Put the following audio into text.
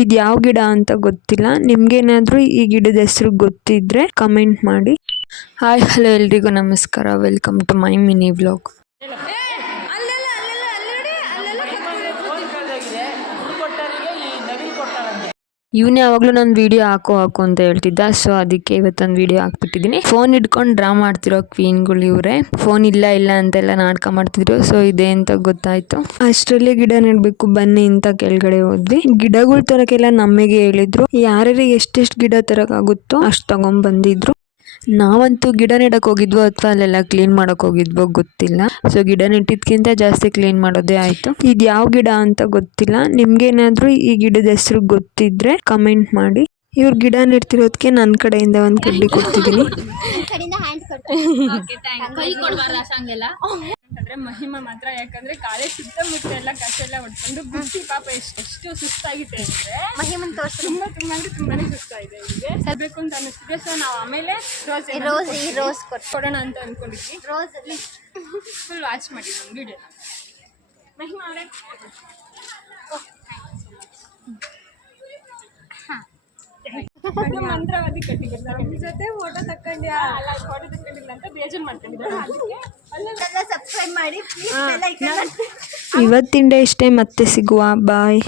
ಇದು ಯಾವ ಗಿಡ ಅಂತ ಗೊತ್ತಿಲ್ಲ. ನಿಮ್ಗೇನಾದ್ರೂ ಈ ಗಿಡದ ಹೆಸರು ಗೊತ್ತಿದ್ರೆ ಕಮೆಂಟ್ ಮಾಡಿ. ಹಾಯ್ ಹಲೋ ಎಲ್ರಿಗೂ ನಮಸ್ಕಾರ. Welcome to my mini vlog. ಇವನು ಯಾವಾಗಲೂ ನಾನು ವಿಡಿಯೋ ಹಾಕು ಅಂತ ಹೇಳ್ತಿದ್ದ. ಸೊ ಅದಕ್ಕೆ ಇವತ್ತೊಂದು ವಿಡಿಯೋ ಹಾಕ್ಬಿಟ್ಟಿದ್ದೀನಿ. ಫೋನ್ ಹಿಡ್ಕೊಂಡು ಡ್ರಾ ಮಾಡ್ತಿರೋ ಕ್ವೀನ್ಗಳು ಇವರೇ. ಫೋನ್ ಇಲ್ಲ ಅಂತೆಲ್ಲ ನಾಟಕ ಮಾಡ್ತಿದ್ರು. ಸೊ ಇದೆ ಅಂತ ಗೊತ್ತಾಯ್ತು. ಅಷ್ಟರಲ್ಲಿ ಗಿಡ ನೆಡ್ಬೇಕು ಬನ್ನಿ ಅಂತ ಕೆಳಗಡೆ ಹೋದ್ವಿ. ಗಿಡಗಳು ತರಕ್ಕೆಲ್ಲ ನಮಗೆ ಹೇಳಿದ್ರು. ಯಾರ್ಯಾರು ಎಷ್ಟೆಷ್ಟು ಗಿಡ ತರಕಾಗುತ್ತೋ ಅಷ್ಟು ತಗೊಂಡ್ ಬಂದಿದ್ರು. ನಾವಂತೂ ಗಿಡ ನೆಡಕ್ ಹೋಗಿದ್ವೋ ಅಥವಾ ಅಲ್ಲೆಲ್ಲ ಕ್ಲೀನ್ ಮಾಡಕ್ ಹೋಗಿದ್ವೋ ಗೊತ್ತಿಲ್ಲ. ಸೊ ಗಿಡ ನೆಟ್ಟಿದ್ಕಿಂತ ಜಾಸ್ತಿ ಕ್ಲೀನ್ ಮಾಡೋದೇ ಆಯ್ತು. ಇದು ಯಾವ ಗಿಡ ಅಂತ ಗೊತ್ತಿಲ್ಲ. ನಿಮ್ಗೇನಾದ್ರೂ ಈ ಗಿಡದ ಹೆಸರು ಗೊತ್ತಿದ್ರೆ ಕಮೆಂಟ್ ಮಾಡಿ. ಇವ್ರು ಗಿಡ ನೆಡ್ತಿರೋದಕ್ಕೆ ನನ್ನ ಕಡೆಯಿಂದ ಒಂದು ಕಡ್ಡಿ ಕೊಡ್ತಿದ್ದೀನಿ. ಮಹಿಮಾ ಮಾತ್ರ ಯಾಕಂದ್ರೆ ಕಾಲೇಜ್ ಸುತ್ತಮುತ್ತ ಎಲ್ಲ ಕಸ ಎಲ್ಲ ಹೊಡ್ಕೊಂಡು ಬುಟ್ಟಿ ಪಾಪ ಎಷ್ಟು ಸುಸ್ತಾಗಿದೆ ಅಂದ್ರೆ ಮಹಿಮನ್ ತೋರ್ಸ್ ತುಂಬಾ ಅಂದ್ರೆ ತುಂಬಾನೇ ಸುಸ್ತಾಗಿದೆ ಇವ್ರಿಗೆ ಸಲ್ಬೇಕು ಅಂತ ಅನಿಸ್ತಿದೆ. ಸೊ ನಾವು ಆಮೇಲೆ ರೋಸ್ ಕೊಡೋಣ ಅಂತ ಅನ್ಕೊಂಡಿದ್ವಿ. ರೋಸ್ ಅಲ್ಲಿ ಫುಲ್ ವಾಚ್ ಮಾಡಿ ನಮ್ಮ ವಿಡಿಯೋ. ಮಹಿಮಾ ಅವರೇ ಮಂತ್ರವಾದಿ ಕಟ್ಟಿದ್ರು ನಿಮ್ಮ ಜೊತೆ ಫೋಟೋ ತಕ್ಕೊಂಡ್ಯಾ? ಅಲ್ಲ ಫೋಟೋ ತಕ್ಕೊಂಡಿಲ್ಲ ಅಂತ ಬೇಜಾರು ಮಾಡ್ಕೊಂಡಿದ್ದಾರೆ. ಅದಕ್ಕೆ ಸಬ್ಸ್ಕ್ರೈಬ್ ಮಾಡಿ. ಇವತ್ತಿನ ಡೇ ಇಷ್ಟೇ, ಮತ್ತೆ ಸಿಗುವ. ಬಾಯ್.